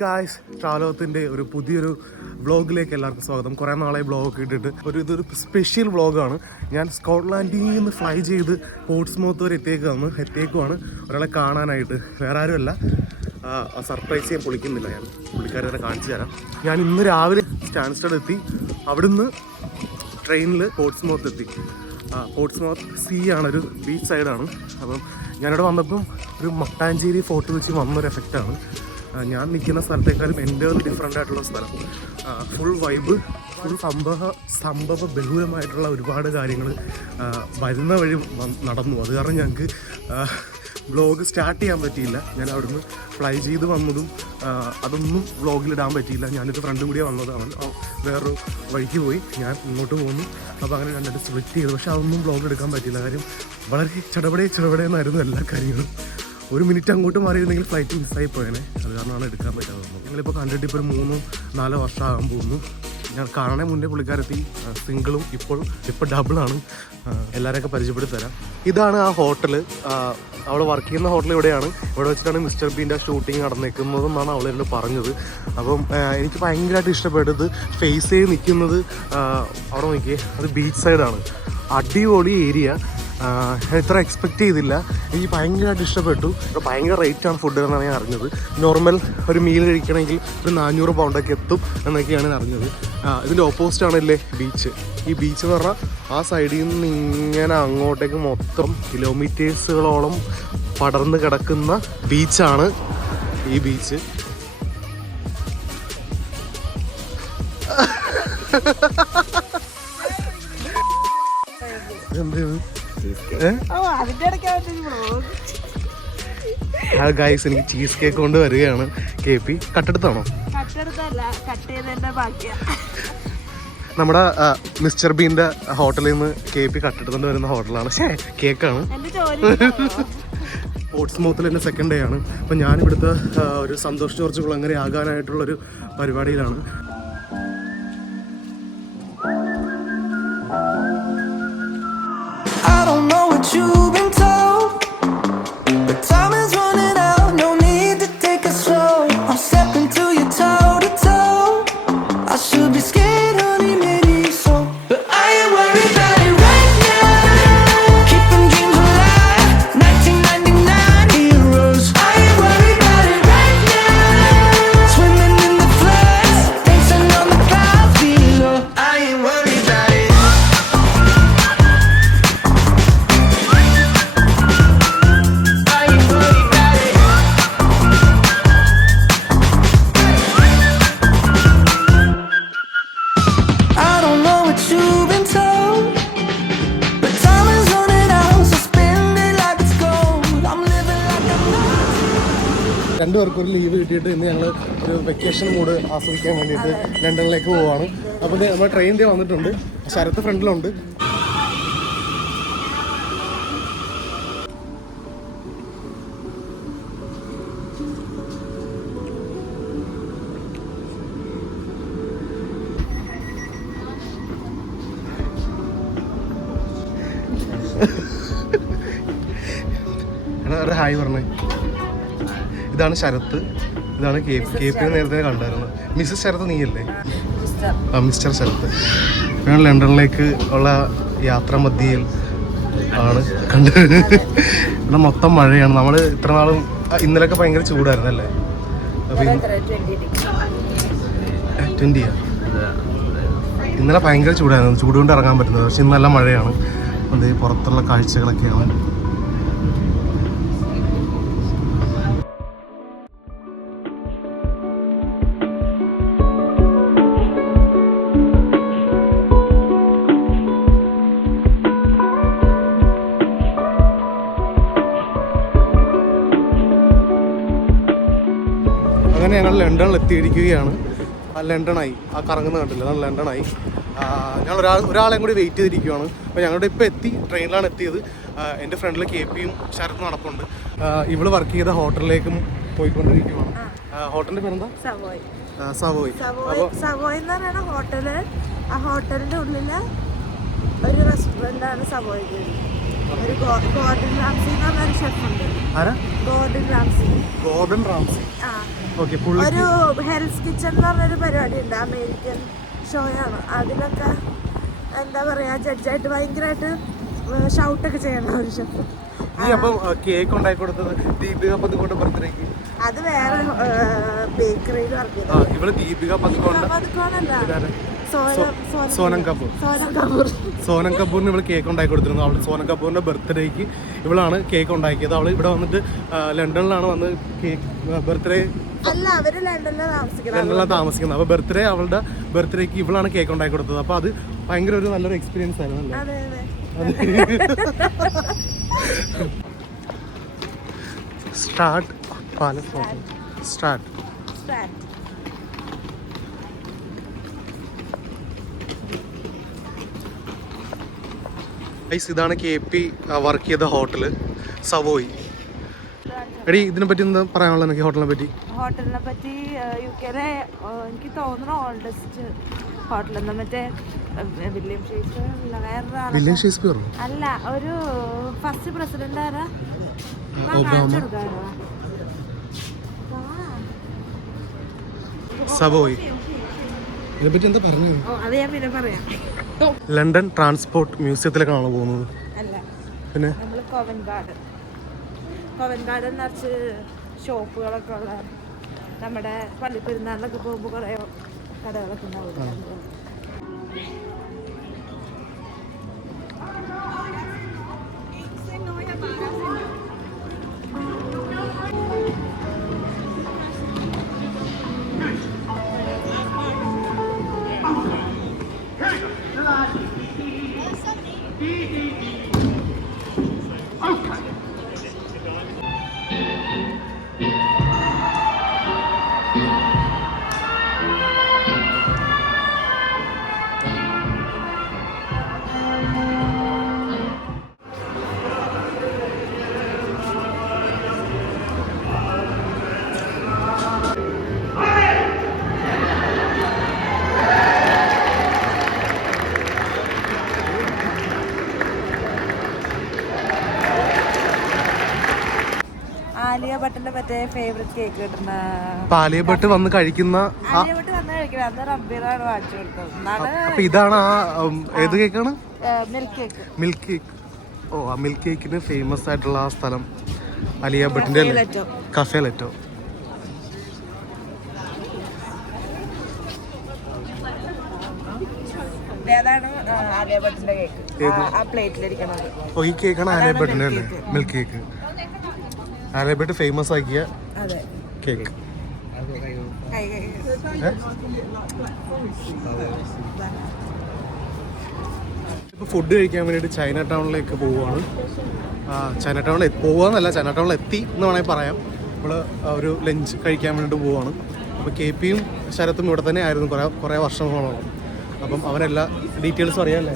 Guys ഷാലോത്തിന്റെ ഒരു പുതിയൊരു വ്ളോഗിലേക്ക് എല്ലാവർക്കും സ്വാഗതം. കുറേ നാളെ വ്ളോഗൊക്കെ ഇട്ടിട്ട്. ഒരു ഇതൊരു സ്പെഷ്യൽ വ്ളോഗാണ് ഞാൻ സ്കോട്ട്ലാൻഡിൽ നിന്ന് ഫ്ലൈ ചെയ്ത് പോർട്സ്മൗത്ത് വരെ എത്തിയേക്കാണ്. എത്തിയേക്കുവാണ്. ഒരാളെ കാണാനായിട്ട്. വേറെ ആരുമല്ല. സർപ്രൈസ് ചെയ്യാൻ പൊളിക്കുന്നില്ല ഞാൻ. പുള്ളിക്കാരെ കാണിച്ചു തരാം. ഞാൻ ഇന്ന് രാവിലെ സ്റ്റാൻസ്റ്റഡ് എത്തി. അവിടുന്ന് ട്രെയിനിൽ പോർട്സ്മൗത്ത് എത്തി. പോർട്സ് പോർട്സ്മൗത്ത് സീ ഒരു ബീച്ച് സൈഡാണ് അപ്പം ഞാനിവിടെ വന്നപ്പം ഒരു മട്ടാഞ്ചേരി ഫോർട്ട് വെച്ച് വന്നൊരു എഫക്റ്റാണ് ഞാൻ നിൽക്കുന്ന സ്ഥലത്തേക്കാളും എന്റെ ഒരു ഡിഫറെന്റ് ആയിട്ടുള്ള സ്ഥലം. ഫുൾ വൈബ് ഫുൾ സംഭവ സംഭവ ബഹുലമായിട്ടുള്ള ഒരുപാട് കാര്യങ്ങൾ വരുന്ന വഴി നടന്നു. അത് കാരണം ഞങ്ങൾക്ക് വ്ളോഗ് സ്റ്റാർട്ട് ചെയ്യാൻ പറ്റിയില്ല. ഞാൻ അവിടുന്ന് ഫ്ലൈ ചെയ്ത് വന്നതും അതൊന്നും വ്ളോഗിലിടാൻ പറ്റിയില്ല. ഞാനൊരു ഫ്രണ്ട് കൂടിയാണ് വന്നതാണ്. വേറൊരു വഴിക്ക് പോയി. ഞാൻ ഇങ്ങോട്ട് പോന്നു. അപ്പോൾ അങ്ങനെ രണ്ടായിട്ട് സ്പ്ലിറ്റ് ചെയ്തു. പക്ഷെ അതൊന്നും വ്ളോഗ് എടുക്കാൻ പറ്റിയില്ല. കാര്യം വളരെ ചടപടേ ചടപടേ എന്നായിരുന്നു എല്ലാ കാര്യങ്ങളും. ഒരു മിനിറ്റ് അങ്ങോട്ട് മാറിയിരുന്നെങ്കിൽ ഫ്ലൈറ്റ് മിസ്സായി പോയേനെ. അത് കാരണമാണ് എടുക്കാൻ പറ്റാതെ നിങ്ങൾ ഞങ്ങളിപ്പോൾ കണ്ടിട്ട് ഇപ്പോൾ മൂന്നോ നാലോ വർഷമാകാൻ പോകുന്നു. ഞാൻ കാണണേ മുന്നേ പുള്ളിക്കാരത്തി സിംഗിളും ഇപ്പോൾ ഇപ്പോൾ ഡബിളാണ് എല്ലാവരെയൊക്കെ പരിചയപ്പെടുത്തി തരാം ഇതാണ് ആ ഹോട്ടൽ അവൾ വർക്ക് ചെയ്യുന്ന ഹോട്ടൽ ഇവിടെയാണ്. ഇവിടെ വെച്ചിട്ടാണ് മിസ്റ്റർ ബീന്റെ ഷൂട്ടിംഗ് നടന്നേക്കുന്നതെന്നാണ് അവൾ എന്നോട് പറഞ്ഞത്. അപ്പം എനിക്ക് ഭയങ്കരമായിട്ട് ഇഷ്ടപ്പെട്ടത് ഫേസ് ചെയ്ത് നിൽക്കുന്നത് അവിടെ നോക്കിയേ അത് ബീച്ച് സൈഡാണ് അടിപൊളി ഏരിയ ഞാൻ എക്സ്പെക്റ്റ് ചെയ്തില്ല. എനിക്ക് ഭയങ്കരമായിട്ട് ഇഷ്ടപ്പെട്ടു. ഭയങ്കര റേറ്റാണ് ഫുഡ് എന്നാണ് ഞാൻ അറിഞ്ഞത്. നോർമൽ ഒരു മീൽ കഴിക്കണമെങ്കിൽ ഒരു നാനൂറ് പൗണ്ടൊക്കെ എത്തും എന്നൊക്കെയാണ് അറിഞ്ഞത്. ഇതിന്റെ ഓപ്പോസിറ്റ് ആണല്ലേ ബീച്ച് ഈ ബീച്ച് എന്ന് പറഞ്ഞാൽ ആ സൈഡിൽ നിന്ന് ഇങ്ങനെ അങ്ങോട്ടേക്ക് മൊത്തം കിലോമീറ്റേഴ്സുകളോളം പടർന്ന് കിടക്കുന്ന ബീച്ചാണ് ഈ ബീച്ച് എന്ത് ആ എനിക്ക് ചീസ് കേക്ക് കൊണ്ട് വരികയാണ്. കെ പി കട്ടെടുത്താണോ നമ്മുടെ മിസ്റ്റർ ബീന്റെ ഹോട്ടലിൽ നിന്ന് കെ പി കട്ടെടുത്തോണ്ട് വരുന്ന ഹോട്ടലാണ് ഷേ കേക്കാണ് സ്പോർട്സ് മൗത്തിൽ എന്റെ സെക്കൻഡ് ഡേ ആണ്. അപ്പം ഞാനിവിടുത്തെ ഒരു സന്തോഷ് ജോർജ് കുളങ്ങര ആകാനായിട്ടുള്ളൊരു പരിപാടിയിലാണ്. രണ്ടുപേർക്കും ഒരു ലീവ് കിട്ടിയിട്ട് ഇന്ന് ഞങ്ങൾ ഒരു വെക്കേഷൻ മൂഡ് ആസ്വദിക്കാൻ വേണ്ടിയിട്ട് ലണ്ടനിലേക്ക് പോവാണ്. അപ്പോൾ നമ്മുടെ ട്രെയിനിന്റെ വന്നിട്ടുണ്ട്. ശരത്ത് ഫ്രണ്ടിലുണ്ട്. ഹായ് പറഞ്ഞേ. ഇതാണ് ശരത്ത് ഇതാണ് കെ കെ പി നേരത്തെ കണ്ടായിരുന്നു. മിസ്സസ് ശരത്ത് നീയല്ലേ? ആ മിസ്റ്റർ ശരത്ത് ഞാൻ ലണ്ടനിലേക്ക് ഉള്ള യാത്ര മധ്യയിൽ ആണ് കണ്ട്. ഇവിടെ മൊത്തം മഴയാണ്. നമ്മൾ ഇത്ര നാളും ഇന്നലെയൊക്കെ ഭയങ്കര ചൂടായിരുന്നു അല്ലേ അപ്പം ട്വന്റിയാ ഇന്നലെ ഭയങ്കര ചൂടായിരുന്നു. ചൂട് കൊണ്ട് ഇറങ്ങാൻ പറ്റുന്നത്. പക്ഷെ ഇന്ന് നല്ല മഴയാണ്. അത് പുറത്തുള്ള കാഴ്ചകളൊക്കെയാണ്. ലണ്ടനിൽ എത്തിയിരിക്കുകയാണ്. ലണ്ടനായി. ആ കറങ്ങുന്ന കണ്ടില്ല? അതാണ് ലണ്ടനായി. ഞങ്ങൾ ഒരാൾ ഒരാളെയും കൂടി വെയിറ്റ് ചെയ്തിരിക്കുകയാണ് അപ്പോൾ ഞങ്ങളുടെ ഇപ്പോൾ എത്തി ട്രെയിനിലാണ് എത്തിയത്. എന്റെ ഫ്രണ്ടിൽ കെ പിയും ശരത്തും നടപ്പുണ്ട്. ഇവൾ വർക്ക് ചെയ്ത ഹോട്ടലിലേക്കും പോയിക്കൊണ്ടിരിക്കുകയാണ് ഹോട്ടലിന്റെ പേരെന്താ? സവോയ്. സവോയ്. സവോയ് എന്ന് പറയുന്ന ഹോട്ടൽ ആ ഹോട്ടലിന്റെ ഉള്ളിൽ ഒരു റെസ്റ്റോറന്റ് ആണ് സവോയ് ഗോർഡൻ റാംസി ഓക്കെ ഒരു ഹെൽത്ത് കിച്ചൺ എന്ന് പറഞ്ഞൊരു പരിപാടി ഉണ്ട്. അമേരിക്കൻ ഷോയാണ്. അതിലൊക്കെ എന്താ പറയാ ജഡ്ജായിട്ട് ഭയങ്കരമായിട്ട് ഷൗട്ടൊക്കെ ചെയ്യണം ഒരു ഷെഫ് കേക്ക് ഉണ്ടാക്കി കൊടുത്തത് ദീപിക പതുകൊണ്ട് ബർത്ത്ഡേക്ക് അത് വേറെ ബേക്കറിയിൽ ഇവൾ ദീപിക പതുകൊണ്ട് ഇതാരെ? സോനം കപൂർ. സോനം കപൂറിന് ഇവൾ കേക്ക് ഉണ്ടാക്കി കൊടുത്തിരുന്നു അവൾ സോനം കപൂറിന്റെ ബർത്ത്ഡേക്ക് ഇവളാണ് കേക്ക് ഉണ്ടാക്കിയത്. അവൾ ഇവിടെ വന്നിട്ട് ലണ്ടനിലാണ് വന്ന് കേക്ക് ബർത്ത്ഡേ ലണ്ടനിലാണ് താമസിക്കുന്നത്. അപ്പൊ ബർത്ത്ഡേ അവളുടെ ബർത്ത്ഡേക്ക് ഇവളാണ് കേക്ക് ഉണ്ടാക്കി കൊടുത്തത് അപ്പൊ അത് ഭയങ്കര ഒരു നല്ലൊരു എക്സ്പീരിയൻസ് ആയിരുന്നു start palace start start guys ഇതാണ് കെ പി വർക്ക് ചെയ്ത ഹോട്ടൽ സവോയി എടി ഇതിനെ പറ്റി എന്താ പറയാനുള്ളത് എനിക്ക് ഹോട്ടലിനെ പറ്റി? ഹോട്ടലിനെ പറ്റി യു കെയിലെ എനിക്ക് തോന്നുന്നു ഓൾഡസ്റ്റ് ഹോട്ടൽ എന്താ മറ്റേ വില്യം ഷേക്സ്പിയർ വില്യം ഷേക്സ്പിയർ അല്ല ഒരു ഫസ്റ്റ് പ്രസിഡന്റ് ആരാ? സവോയ് ഇതിനെപ്പറ്റി എന്താ പറഞ്ഞത്? ഓ അത് ഞാൻ പിന്നെ പറയാം. ലണ്ടൻ ട്രാൻസ്പോർട്ട് മ്യൂസിയത്തിലേക്കാണ് പോകുന്നത്? അല്ല. പിന്നെ? നമ്മൾ കോവൻ ഗാർഡൻ കോവൻ ഗാർഡൻ നിറച്ച് ഷോപ്പുകളൊക്കെ ഉള്ള നമ്മുടെ പള്ളിപ്പെരുന്നാളിലൊക്കെ പോകുമ്പോൾ കുറേ കടകളൊക്കെ ഉണ്ടാവും. മറ്റേ ഫേവറേറ്റ് കേക്ക് കിട്ടുന്ന പാലിയപ്പെട്ട് വന്ന് കഴിക്കുന്ന വന്ന് കഴിക്കണം അന്ന് റബ്ബിറാണ് വാങ്ങിച്ചു കൊടുത്തത്. എന്നാണ് അപ്പൊ ഇതാണ് ആ ഉം, ഏത് കേക്കാണ് മിൽക്ക് കേക്ക് മിൽക്ക് കേക്ക് ഓ ആ മിൽക്ക് കേക്കിന് ഫേമസ് ആയിട്ടുള്ള ആ സ്ഥലം അലിയ ഭട്ടിന്റെ അല്ലേ. കഫേ ലെറ്റോ ഏതാണ് കേക്ക് ആ- ആ പ്ലേറ്റിലിരിക്കണത് ഓ ഈ കേക്കാണ് അലിയ ഭട്ടിന്റെ അല്ലേ? Milk cake Alia Bhatt famous ആക്കിയ കേക്ക് ഇപ്പോൾ ഫുഡ് കഴിക്കാൻ വേണ്ടിയിട്ട് ചൈന ടൗണിലേക്ക് പോവുകയാണ്. ചൈന ടൗണിൽ പോവാന്നല്ല ചൈന ടൗണിൽ എത്തി എന്ന് വേണമെങ്കിൽ പറയാം. നമ്മൾ ഒരു ലഞ്ച് കഴിക്കാൻ വേണ്ടിയിട്ട് പോവുകയാണ്. അപ്പോൾ കെ പിയും ശരത്തും ഇവിടെ തന്നെ ആയിരുന്നു കുറേ കുറേ വർഷങ്ങളോളം. അപ്പം അവരെല്ലാ ഡീറ്റെയിൽസും അറിയാമല്ലേ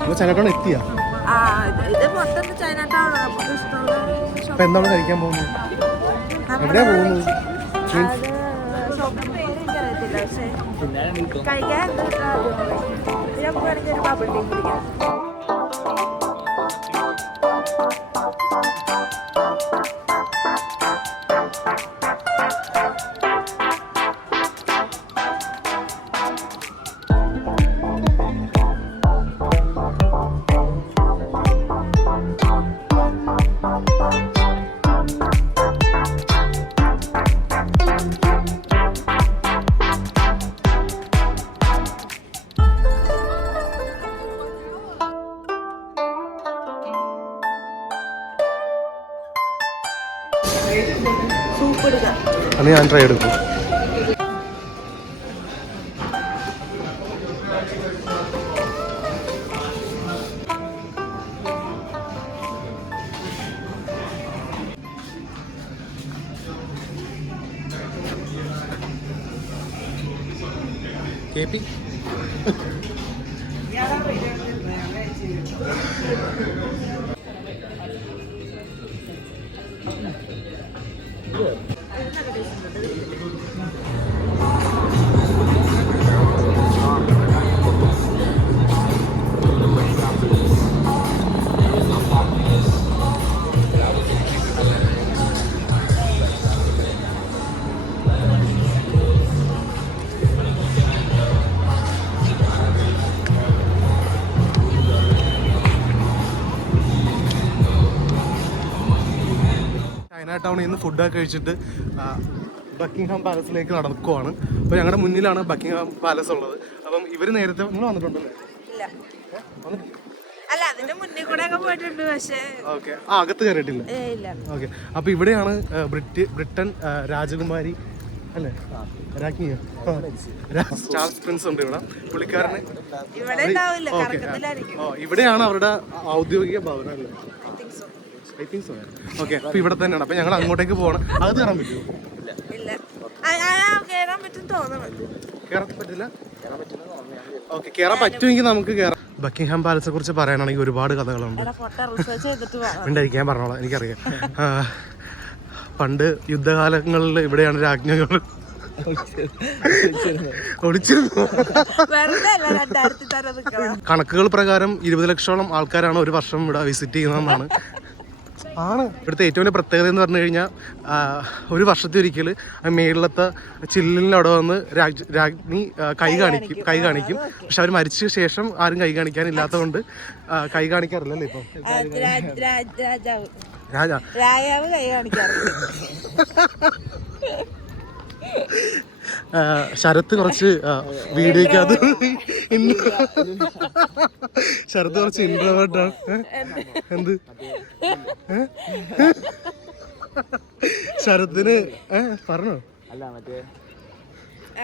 നമ്മൾ ചൈന ടൗൺ എത്തിയാ? ഇത് ചൈന ടൗൺ നമുക്ക് ഇഷ്ടമുള്ള അപ്പം എന്താണ് കഴിക്കാൻ പോകുന്നത്? എവിടെയാ പോകുന്നത്? ഷോപ്പിന്റെ പേര് എനിക്കറിയത്തില്ല പക്ഷേ കഴിക്കാൻ എന്ത്? കിട്ടാതെ പിന്നെ നമുക്ക് വേണമെങ്കിൽ ഒരു ബബിൾ ടീ കുടിക്കാം. അന്ന് ഞാൻ ട്രൈ എടുക്കും. K P? നിന്ന് ഫുഡൊക്കെ കഴിച്ചിട്ട് ബക്കിംഗ്ഹാം പാലസിലേക്ക് നടക്കുവാണ്. അപ്പോൾ ഞങ്ങളുടെ മുന്നിലാണ് ബക്കിംഗ്ഹാം പാലസ് ഉള്ളത്. അപ്പം ഇവർ നേരത്തെ നിങ്ങൾ വന്നിട്ടുണ്ടല്ലേ? അല്ല അതിന്റെ മുന്നേ കൂടെ ഒക്കെ പോയിട്ടുണ്ട് പക്ഷേ ഓക്കെ. ആ അകത്ത് കയറിയിട്ടില്ല ഓക്കെ. അപ്പോൾ ഇവിടെയാണ് ബ്രിട്ടി ബ്രിട്ടൻ രാജകുമാരി അല്ലേ? രാജ്ഞിയ. ചാൾസ് പ്രിൻസ് ഉണ്ട് ഇവിടെ. പുള്ളിക്കാരന് ഓക്കെ. ഇവിടെയാണ് അവരുടെ ഔദ്യോഗിക ഭവനം അല്ലേ. ഐ തിങ്ക് സോ ഓക്കെ അപ്പോൾ ഇവിടെ തന്നെയാണ്. അപ്പോൾ ഞങ്ങൾ അങ്ങോട്ടേക്ക് പോകണം അത് കയറാൻ പറ്റുമോ? ഇല്ല. പറ്റും തോന്നണം. കയറാൻ പറ്റില്ല? ഓക്കെ കയറാൻ പറ്റുമെങ്കിൽ നമുക്ക് കേറാം ബക്കിംഗ്ഹാം പാലസിനെ കുറിച്ച് പറയാനാണെങ്കിൽ ഒരുപാട് കഥകളുണ്ട്. ഉണ്ടായിരിക്കാൻ പറഞ്ഞോളാം. എനിക്കറിയാം. പണ്ട് യുദ്ധകാലങ്ങളിൽ ഇവിടെയാണ് രാജ്ഞികൾ കണക്കുകൾ പ്രകാരം ഇരുപത് ലക്ഷോളം ആൾക്കാരാണ് ഒരു വർഷം ഇവിടെ വിസിറ്റ് ചെയ്യുന്നതെന്നാണ് ആണ്. ഇവിടുത്തെ ഏറ്റവും വലിയ പ്രത്യേകത എന്ന് പറഞ്ഞു കഴിഞ്ഞാൽ ഒരു വർഷത്തെ ഒരിക്കൽ മേളിലത്തെ ചില്ലിന്റെ അവിടെ വന്ന് രാജ് രാജ്ഞി കൈ കാണിക്കും കൈ കാണിക്കും. പക്ഷെ അവർ മരിച്ച ശേഷം ആരും കൈ കാണിക്കാനില്ലാത്തതുകൊണ്ട് കൈ കാണിക്കാറില്ലല്ലോ ഇപ്പം? രാജാ രാജ്- രാജ്- രാജാവ് കൈ കാണിക്കാറുണ്ട് ആ, ശരത്ത് കുറച്ച് വീഡിയോക്കകത്ത് ശരത്ത് കുറച്ച് ഇൻട്രോവേർട്ടാണ് എന്ത്? ശരത്തിന് ഏ പറഞ്ഞോ? അല്ല മറ്റേ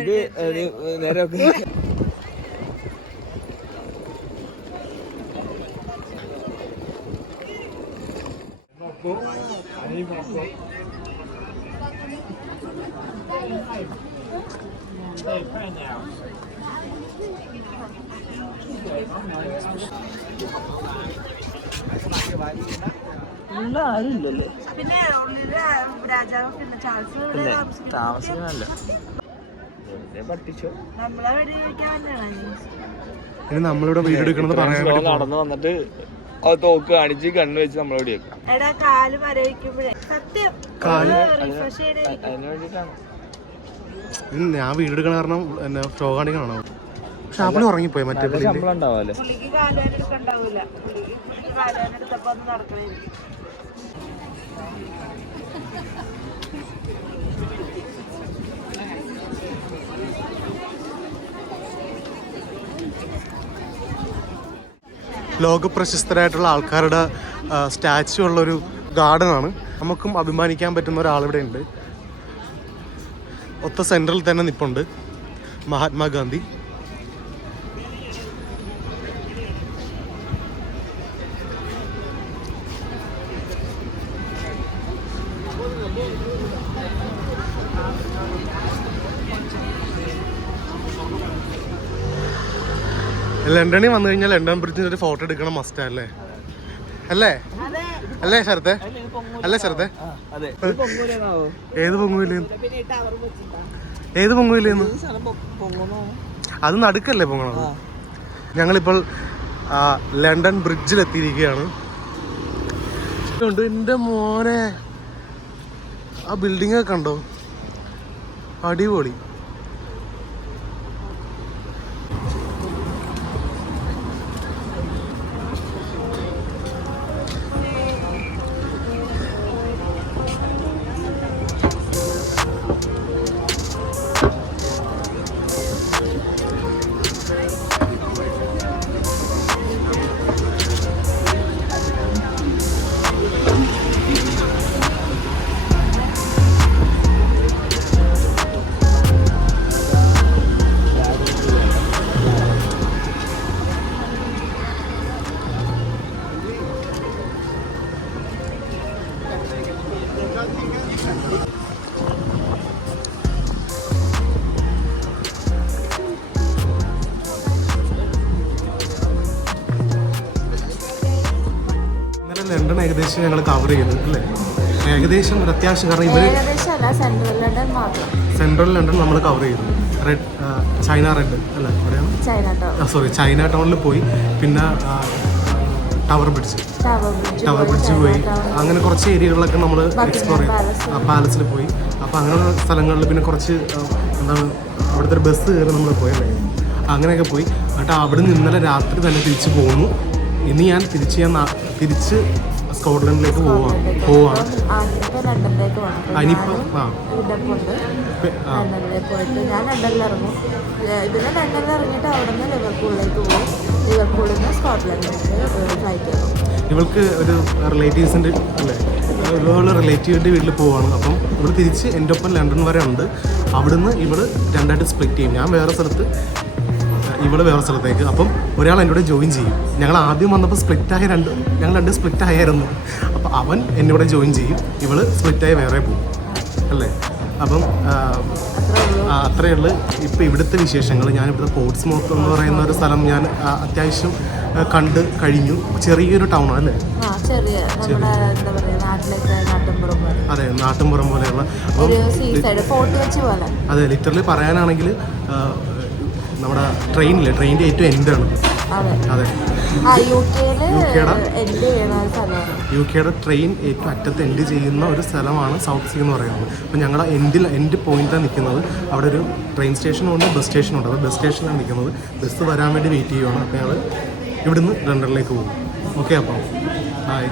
ഇത് നേരെ ആരുമില്ലല്ലേ പിന്നെ ആരും ഇല്ലല്ലേ പിന്നെ ചാൾസ് നമ്മളെ വെടി വെക്കാൻ തന്നെയാണ് ഇനി. നമ്മളിവിടെ വീഡിയോ എടുക്കണമെന്ന് പറയാൻ നടന്നു വന്നിട്ട് അത് തോക്ക് കാണിച്ച് കണ്ണ് വെച്ച് നമ്മളെവിടെ വെക്കാം. എടാ കാൽ മരവിക്കുമ്പോഴേ സത്യം. കാൽ? റിഫ്രഷ് ചെയ്ത് അതിന് വേണ്ടിട്ടാണ് ഞാൻ വീട് എടുക്കണ കാരണം എന്നെ ഷോ കാണിക്കണോ പക്ഷെ ഉറങ്ങിപ്പോയി മറ്റേ ശമ്പളം ഉണ്ടാവാല്ലേ ലോക പ്രശസ്തരായിട്ടുള്ള ആൾക്കാരുടെ സ്റ്റാച്ചു ഉള്ളൊരു ഗാർഡനാണ്. ആണ് നമുക്കും അഭിമാനിക്കാൻ പറ്റുന്ന ഒരാളിവിടെ ഉണ്ട് ഒത്ത സെൻട്രൽ തന്നെ നിപ്പുണ്ട്. മഹാത്മാഗാന്ധി. ലണ്ടനിൽ വന്നു കഴിഞ്ഞാൽ ലണ്ടൻ ബ്രിഡ്ജിന്റെ ഒരു ഫോട്ടോ എടുക്കണം മസ്റ്റ് അല്ലേ? അല്ലേ? അല്ലേ ശരത്തെ? അല്ലേ ശരത്തെ? ഏത് വെച്ചിട്ടാ. ഏത് പൊങ്ങൂല്ലേന്ന് ഈ സ്ഥലം പൊ- അത് നടുക്കല്ലേ പൊങ്ങണത്? ഞങ്ങളിപ്പോൾ ലണ്ടൻ ബ്രിഡ്ജിൽ എത്തിയിരിക്കുകയാണ് എന്റെ എന്റെ മോനെ. ആ ബിൽഡിംഗ് ഒക്കെ കണ്ടോ? അടിപൊളി. ഏകദേശം ഞങ്ങൾ കവർ ചെയ്തു അല്ലേ? ഏകദേശം ഒരു അത്യാവശ്യം കാരണം ഇവർ സെൻട്രൽ ലണ്ടൻ നമ്മൾ കവർ ചെയ്തു. റെഡ് ചൈന റെഡ് അല്ലേ? പറയാം സോറി ചൈന ടൗണിൽ പോയി പിന്നെ ടവർ ബ്രിഡ്ജ് ടവർ ബ്രിഡ്ജ് പോയി അങ്ങനെ കുറച്ച് ഏരിയകളിലൊക്കെ നമ്മൾ എക്സ്പ്ലോർ ചെയ്തു. പാലസിൽ പോയി. അപ്പോൾ അങ്ങനെയുള്ള സ്ഥലങ്ങളിൽ പിന്നെ കുറച്ച് എന്താണ് അവിടുത്തെ ഒരു ബസ് കയറി നമ്മൾ പോയല്ലേ അങ്ങനെയൊക്കെ പോയി. എന്നിട്ട് അവിടെ നിന്ന് ഇന്നലെ രാത്രി തന്നെ തിരിച്ച് പോന്നു. ഇനി ഞാൻ തിരിച്ച് ഞാൻ തിരിച്ച് സ്കോട്ട്ലൻഡിലേക്ക് പോവാണ് പോവാണ് അതിനിപ്പോൾ ആ. പോയിട്ട് ഞാൻ ലണ്ടനിൽ ഇറങ്ങും. ഇതിനെ ഇതിന് ലണ്ടനിൽ ഇറങ്ങിയിട്ട് അവിടെ നിന്ന് ലിവർപൂളിലേക്ക് പോകും ലിവർപൂളിൽ നിന്ന് സ്കോട്ട്ലൻഡിലേക്ക് ഫ്ലൈറ്റ് കയറും ഇവൾക്ക് ഒരു റിലേറ്റീവ്സിന്റെ അല്ലേ? ഇവളുടെ റിലേറ്റീവിന്റെ വീട്ടിൽ പോവാണ്. അപ്പം ഇവിടെ തിരിച്ച് എന്റെ ഒപ്പം ലണ്ടൻ വരെ ഉണ്ട്. അവിടുന്ന് ഇവൾ രണ്ടായിട്ട് സ്പ്ലിറ്റ് ചെയ്യും. ഞാൻ വേറെ സ്ഥലത്ത് ഇവൾ വേറെ സ്ഥലത്തേക്ക്. അപ്പം ഒരാൾ എന്റെ കൂടെ ജോയിൻ ചെയ്യും. ഞങ്ങൾ ആദ്യം വന്നപ്പോൾ സ്പ്ലിറ്റായ രണ്ട് ഞങ്ങൾ രണ്ട് സ്പ്ലിറ്റ് അപ്പം അവൻ എന്റെ കൂടെ ജോയിൻ ചെയ്യും. ഇവൾ സ്പ്ലിറ്റായി വേറെ പോകും അല്ലേ? അപ്പം അത്രയേ ഉള്ളൂ. ഇപ്പം ഇവിടുത്തെ വിശേഷങ്ങൾ ഞാൻ ഇവിടുത്തെ പോർട്സ്മൗത്ത് എന്ന് പറയുന്ന ഒരു സ്ഥലം ഞാൻ അത്യാവശ്യം കണ്ട് കഴിഞ്ഞു. ചെറിയൊരു ടൗൺ അല്ലേ? അതെ നാട്ടിൻപുറം പോലെയുള്ള അപ്പം അതെ ലിറ്ററലി പറയാനാണെങ്കിൽ നമ്മുടെ ട്രെയിനിൽ ട്രെയിനിന്റെ ഏറ്റവും എൻഡാണ് അതെ. യു കെയുടെ ട്രെയിൻ ഏറ്റവും അറ്റത്ത് എൻഡ് ചെയ്യുന്ന ഒരു സ്ഥലമാണ് സൗത്ത് സീ എന്ന് പറയുന്നത്. അപ്പോൾ ഞങ്ങൾ എൻഡിൽ എൻഡ് പോയിന്റാണ് നിൽക്കുന്നത്. അവിടെ ഒരു ട്രെയിൻ സ്റ്റേഷനും ഉണ്ട് ബസ് സ്റ്റേഷനും ഉണ്ട്. അപ്പോൾ ബസ് സ്റ്റേഷനിലാണ് നിൽക്കുന്നത്. ബസ് വരാൻ വേണ്ടി വെയിറ്റ് ചെയ്യുകയാണ് അപ്പോൾ ഞങ്ങൾ ഇവിടുന്ന് ലണ്ടനിലേക്ക് പോകും. ഓക്കെ അപ്പോൾ ബായ്